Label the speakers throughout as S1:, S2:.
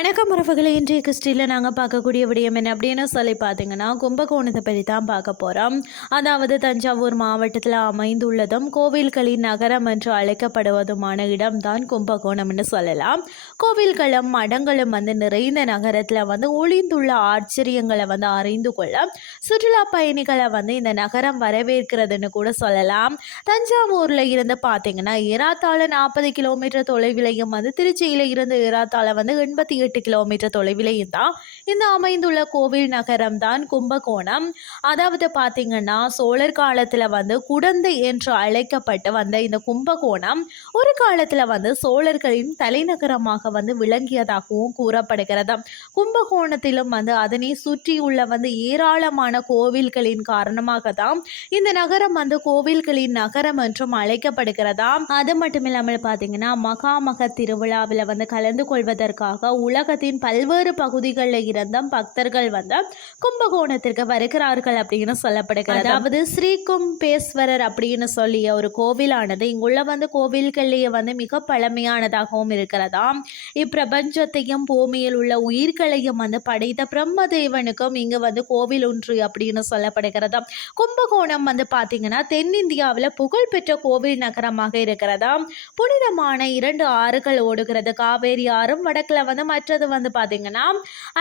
S1: வணக்கம் உறவுகளை இன்றைய கிறிஸ்டியில் நாங்கள் பார்க்கக்கூடிய விடயம் என்ன அப்படின்னு சொல்லி பார்த்தீங்கன்னா கும்பகோணத்தை பற்றி தான் பார்க்க போகிறோம் அதாவது தஞ்சாவூர் மாவட்டத்தில் அமைந்துள்ளதும் கோவில்களின் நகரம் என்று அழைக்கப்படுவதுமான இடம்தான் கும்பகோணம்னு சொல்லலாம். கோவில்களும் மடங்களும் வந்து நிறைந்த நகரத்தில் வந்து ஒளிந்துள்ள ஆச்சரியங்களை வந்து அறிந்து கொள்ள சுற்றுலா பயணிகளை வந்து இந்த நகரம் வரவேற்கிறதுன்னு கூட சொல்லலாம். தஞ்சாவூரில் இருந்து பார்த்தீங்கன்னா ஏறாத்தாழ நாற்பது கிலோமீட்டர் தொலைவிலையும் வந்து திருச்சியில் இருந்து ஏறாத்தாழ வந்து எண்பத்தி எட்டு கிலோமீட்டர் தொலைவிலையும் தான் இந்த அமைந்துள்ள கோவில் நகரம் தான் கும்பகோணம். அதாவது பார்த்தீங்கன்னா சோழர் காலத்தில் வந்து குடந்தை என்று அழைக்கப்பட்டு வந்த இந்த கும்பகோணம் ஒரு காலத்தில் வந்து சோழர்களின் தலைநகரமாக வந்து விளங்கியதாகவும் கூறப்படுகிறது. கும்பகோணத்திலும் வந்து அதனை சுற்றியுள்ள வந்து ஏராளமான கோவில்களின் காரணமாக தான் இந்த நகரம் வந்து கோவில்களின் நகரம் என்றும் அழைக்கப்படுகிறதா அது மட்டும் இல்லாமல் பார்த்தீங்கன்னா மகாமக திருவிழாவில் வந்து கலந்து கொள்வதற்காக உலகத்தின் பல்வேறு பகுதிகளில் இருந்தும் பக்தர்கள் வந்து கும்பகோணத்திற்கு வருகிறார்கள் அப்படின்னு சொல்லப்படுகிறது. அதாவது ஸ்ரீ கும்பேஸ்வரர் அப்படின்னு சொல்லிய ஒரு கோவிலானது இங்குள்ள வந்து கோவில்கள்லேயே வந்து மிக பழமையானதாகவும் இருக்கிறதாம். இப்பிரபஞ்சத்தையும் பூமியில் உள்ள உயிர்களையும் வந்து படைத்த பிரம்மதேவனுக்கும் இங்கு வந்து கோவில் ஒன்று அப்படின்னு சொல்லப்படுகிறதாம். கும்பகோணம் வந்து பார்த்தீங்கன்னா தென்னிந்தியாவில் புகழ்பெற்ற கோவில் நகரமாக இருக்கிறதா புனிதமான இரண்டு ஆறுகள் ஓடுகிறது. காவேரி ஆறும் வடக்கில் வந்து மற்ற மற்றது வந்து பார்த்தீங்கன்னா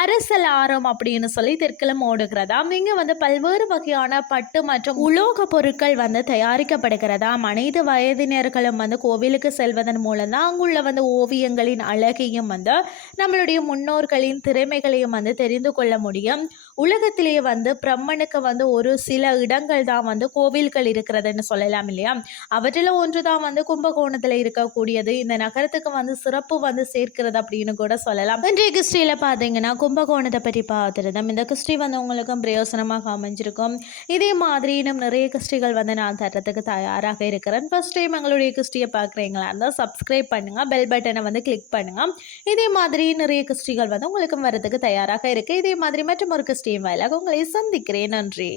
S1: அரசல் ஆரம் அப்படின்னு சொல்லி தெற்கிலும் ஓடுகிறதா இங்கே வந்து பல்வேறு வகையான பட்டு மற்றும் உலோக பொருட்கள் வந்து தயாரிக்கப்படுகிறதா? அனைத்து வயதினர்களும் வந்து கோவிலுக்கு செல்வதன் மூலம் தான் அங்குள்ள வந்து ஓவியங்களின் அழகையும் வந்து நம்மளுடைய முன்னோர்களின் திறமைகளையும் வந்து தெரிந்து கொள்ள முடியும். உலகத்திலேயே வந்து பிரம்மனுக்கு வந்து ஒரு சில இடங்கள் தான் வந்து கோவில்கள் இருக்கிறதுன்னு சொல்லலாம் இல்லையா? அவற்றில் ஒன்று தான் வந்து கும்பகோணத்தில் இருக்கக்கூடியது. இந்த நகரத்துக்கு வந்து சிறப்பு வந்து சேர்க்கிறது அப்படின்னு கூட சொல்லலாம். இன்றைய கிறிஸ்டியில் பார்த்தீங்கன்னா கும்பகோணத்தை பற்றி பார்த்துருந்தோம். இந்த கிறிஸ்டி வந்து உங்களுக்கும் பிரயோசனமாக அமைஞ்சிருக்கும். இதே மாதிரி இன்னும் நிறைய கிறிஸ்டிகள் வந்து நான் தரத்துக்கு தயாராக இருக்கிறேன். ஃபர்ஸ்ட் டைம் எங்களுடைய கிறிஸ்டியை பார்க்குறீங்களா இருந்தால் சப்ஸ்கிரைப் பண்ணுங்கள் பெல் பட்டனை வந்து கிளிக் பண்ணுங்கள் இதே மாதிரி நிறைய கிறிஸ்டிகள் வந்து உங்களுக்கும் வரதுக்கு தயாராக இருக்குது இதே மாதிரி மற்றும் ஒரு கிறிஸ்டியின் வாயிலாக உங்களை சந்திக்கிறேன். நன்றி.